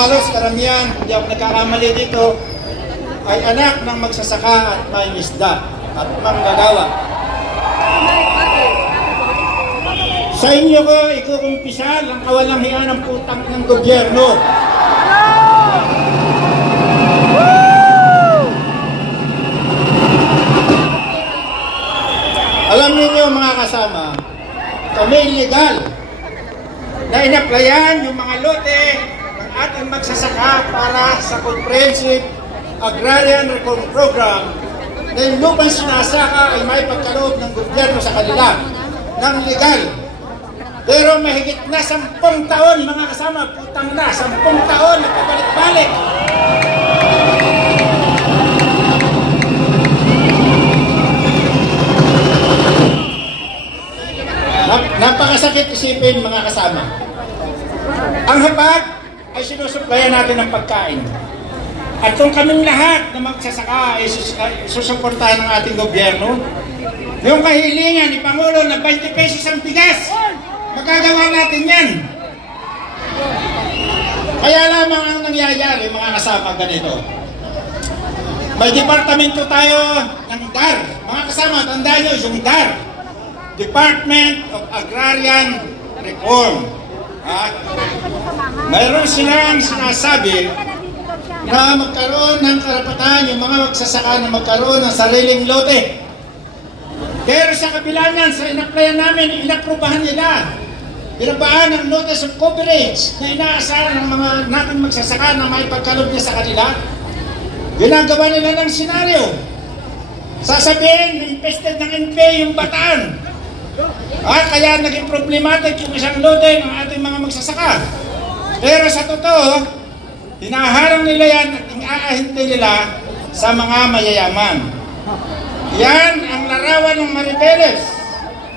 halos karamihan, hindi ako nagkakamali dito, ay anak ng magsasaka at may isda at manggagawa. Sa inyo ko ikukumpisal ang kawalang hiya ng putang ng gobyerno. Alam niyo mga kasama, kami legal na inaplayan yung mga lote ng ating magsasaka para sa Comprehensive Agrarian Reform Program na yung lupang sinasaka ay may pagkaloob ng gobyerno sa kanila ng legal. Pero mahigit na 10 taon mga kasama, putang na, 10 taon na pabalik-balik. Napakasakit isipin mga kasama. Ang hapag ay sinusuplayan natin ng pagkain. At kung kaming lahat na magsasaka ay susuportahan ng ating gobyerno, yung kahilingan ni Pangulo na 20 pesos ang bigas, magagawa natin yan. Kaya lamang ang nangyayari mga kasama ganito. May departamento tayo ng DAR. Mga kasama, tandaan nyo yung DAR. Department of Agrarian Reform. Mayroon silang sinasabi na magkaroon ng karapatan yung mga magsasaka na magkaroon ng sariling lote. Pero sa kabila niyan, sa inaplayan namin, inaprubahan nila. Binabaan ng notice of coverage na inaasahan ng mga natin magsasaka na may pagkaloob niya sa kanila. Ginagawa nila ng senaryo. Sasabihin, infested ng NP yung Bataan. Kaya naging problematic yung isang lote ng ating mga magsasaka. Pero sa totoo, hinaharang nila yan at iaahinte nila sa mga mayayaman. Yan ang larawan ng Maribeles.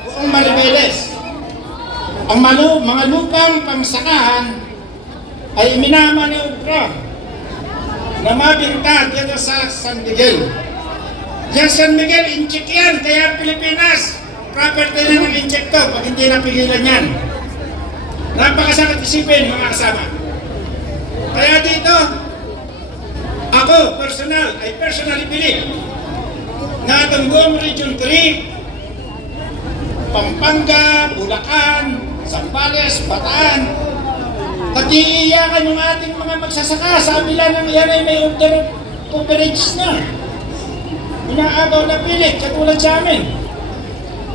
Buong Maribeles. Ang mga lupang pangsakahan ay minamaniobra na mabinta dito sa San Miguel. Yan San Miguel, incheck yan. Kaya Pilipinas, property na ng incheck to pag hindi napigilan yan. Napakasakit isipin mga kasama. Kaya dito, ako personally believe na itong buong Region 3, Pampanga, Bulacan, Zambales, Bataan, nag-iiyakan yung ating mga magsasaka. Sabi lang ng yan ay may order of coverage na. Inaagaw na pilit, katulad sa amin.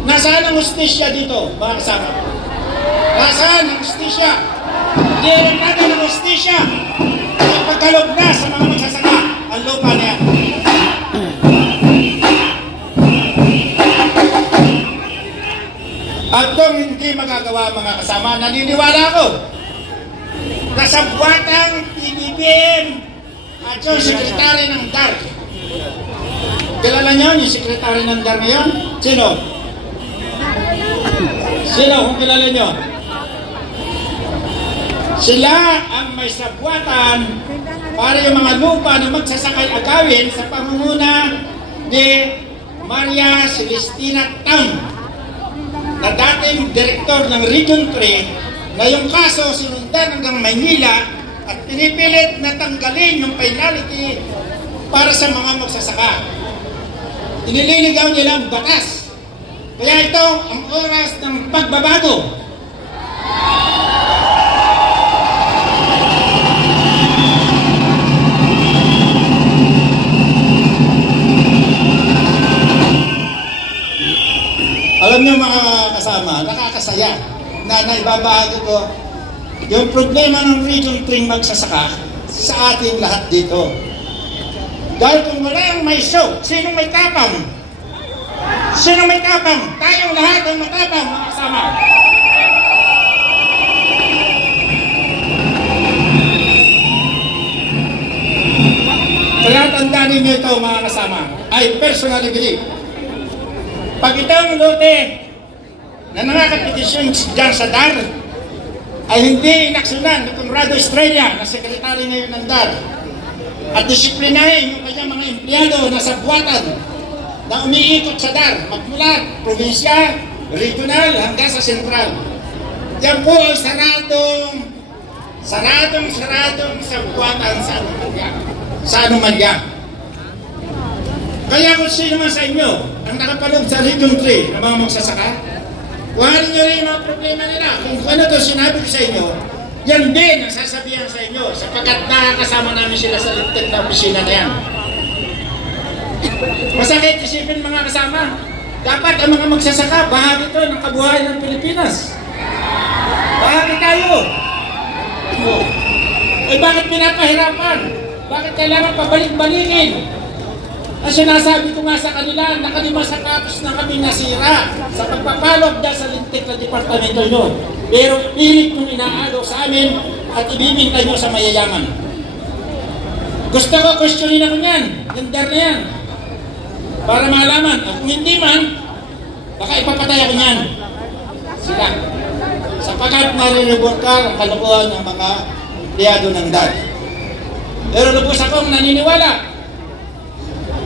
Nasaan ang hustisya dito, mga kasama? Nasaan ang hustisya? Hindi rin natin ang hustisya. May pagkaloob na sa mga magsasaka ang lupa na yan. At kung hindi magagawa mga kasama, naniniwala ako na sa buwatang PBBM at yung sekretary ng DAR. Kilala niyo yung sekretary ng DAR ngayon? Sino? Sino kung kilala niyo? Sila ang may sabwatan para yung mga lupa na magsasakay agawin sa pangunguna ni Maria Celestina Tam, na dating direktor ng Region 3, na yung kaso sinundan hanggang Maynila at pinipilit na tanggalin yung penalty para sa mga magsasaka. Inililigaw nila ang batas. Kaya ito ang oras ng pagbabago. Alam niyo mga kasama, nakakasaya na naibabahagi ko yung problema ng Region 3 magsasaka sa ating lahat dito. Dahil kung walang may show, sinong may tapang? Sinong may tapang? Tayong lahat ang matapang, mga kasama. Kaya tandaan ninyo ito mga kasama, I personally believe, pag itong lote na nakakapetisyon dyan sa DAR ay hindi inaksyonan ni Conrado Estrella na sekretary ngayon ng DAR at disiplinahin yung kanyang mga empleyado na sa buwatan na umiikot sa DAR magmula probinsya, regional hanggang sa sentral. Yan po ay Saradong sabuatan sa anomalya. Kaya kung sino man sa inyo ang nakapanood sa Region 3 ng mga magsasaka, kuhanin nyo rin yung mga problema nila. Kung ano to sinabi ko sa inyo, yan din ang sasabihan sa inyo sapagkat nakakasama namin sila sa lintik na opisina na yan. Masakit isipin mga kasama. Dapat ang mga magsasaka, bahagi ito ng kabuhayan ng Pilipinas. Bahagi tayo. Eh bakit pinapahirapan? Bakit kailangan pabalik-balikin? Ang sinasabi ko nga sa kanila, nakalima sa kapos na kami nasira sa pagpapalog dahil sa lintik na departamento nyo. Pero pilit nyo inaalo sa amin at ibibintay nyo sa mayayaman. Gusto ko, questionin ako niyan. Gandar na yan. Para malaman. At kung hindi man, baka ipapatay ako niyan. Sila. Sapagkat nare-reborkar ang kalokohan ng mga empleyado ng DAD. Pero lubos akong naniniwala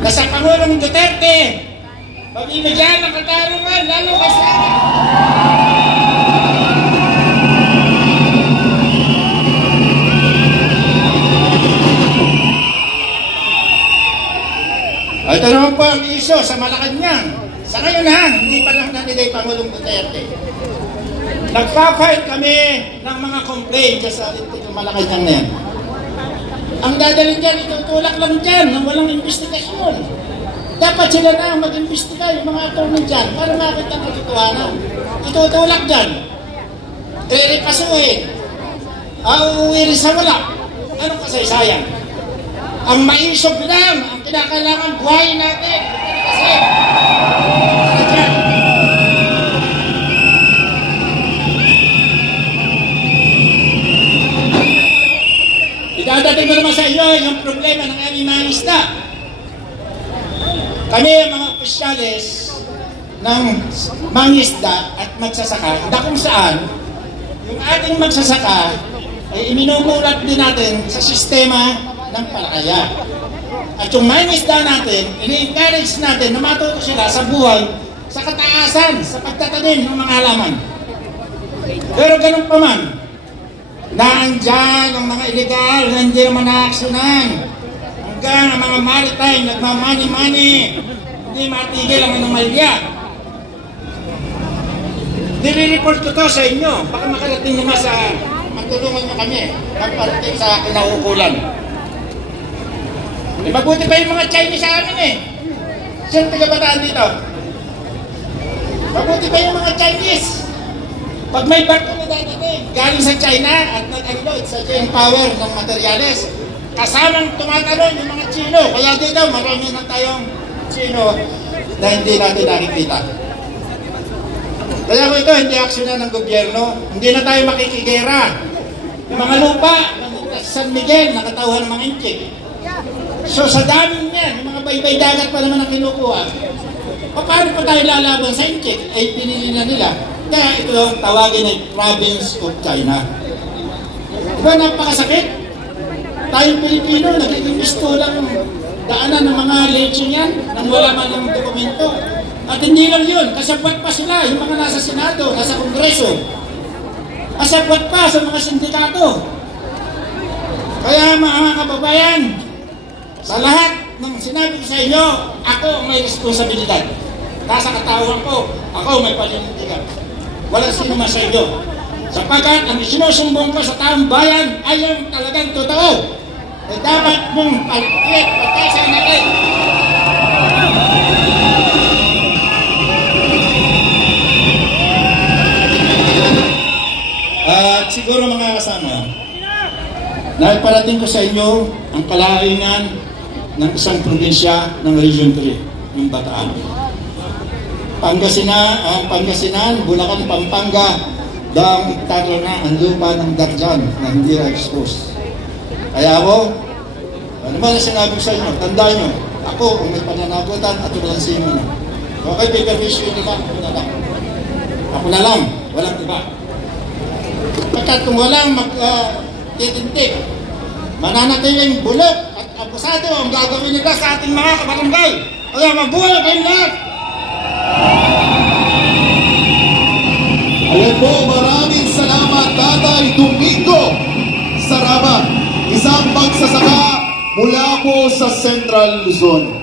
na sa Pangulong Duterte, pag-ibigyan ng katarungan, lalo kasi ito naman po ang iso sa Malacanang. Sa ngayon ha, hindi pa lang nanilay Pangulong Duterte. Nagpa-file kami ng mga complaint sa Malacanang na yan. Ang dadalhin dyan, itutulak lang dyan nang walang investigasyon. Dapat sila na ang mag-investiga, yung mga attorney dyan, para makita ang katotohanan. Itutulak dyan. Re-repasuhin. Uuwi rin sa wala. Anong kasaysayan? Ang maisog lang, ang kinakailangan buhayin natin. Kasi, idadating ko naman sa inyo yung problema ng aming mga isda. Kami ang mga opisyalis ng mangisda at magsasaka, na kung saan yung ating magsasaka ay iminumulat din natin sa sistema ng palakaya. At yung mangisda natin, ini-encourage natin na matuto sila sa buhay, sa kataasan, sa pagtatanim ng mga halaman. Pero ganun pa man, naandyan ang mga illegal na hindi naman naaksyonan. Hanggang ang mga maritime nagmamani-mani, hindi matigil ang anomalya. Nire-report ko to sa inyo. Baka makarating naman sa magtulungan nyo kami magparating sa kinaukulan. Eh, mabuti pa yung mga Chinese sa amin eh. Sino taga-bataan dito? Mabuti pa yung mga Chinese. Pag may barko na dadating, galing sa China at nag-unload sa joint power ng materyales, kasamang tumatalon yung mga Chino. Kaya dito, marami na tayong Chino na hindi natin nakikita. Kaya kung ito, hindi aksyonan ng gobyerno, hindi na tayo makikigera. Yung mga lupa, San Miguel, nakatauhan ng mga inchik. So sa dami niyan, yung mga baybay dagat pa naman ang kinukuha. Paano pa tayo lalaban sa inchik? Ay pinili na nila. Kaya ito yung tawagin ay province of China. Diba napakasakit? Tayong Pilipino, nagiging gusto lang daanan ng mga lechon yan nang wala man ng dokumento. At hindi lang yun, kasabwat pa sila, yung mga nasa Senado, nasa Kongreso. Kasabwat pa sa mga sindikato. Kaya mga kababayan, sa lahat ng sinabi ko sa inyo, ako may responsibilidad. Nasa katawan ko, ako may paninindigan. Walang sino man sa inyo. Sapagkat ang isinusumbong ko sa taong bayan ay yung talagang totoo. Ay dapat mong palikit, pagkasa natin. At siguro mga kasama, naiparating ko sa inyo ang kalahingan ng isang probinsya ng Region 3, yung Bataan. Pangasinan, Bulacan, Pampanga, daang hektarya na ang lupa ng Darjan na hindi na-expose. Kaya ako, ano ba na sinabi ko sa inyo, tandaan nyo, ako kung may pananagutan at walang sino na. Okay, paper-issue nila, ako na lang, walang iba. Pagkat kung walang magtitintik, mananatiling bulok at abusado ang gagawin nila sa ating mga kabarangay. Kaya mabuhay kayong lahat! Ayan po, maraming salamat Tatay Domingo Saraba, isang magsasaka mula po sa Central Luzon.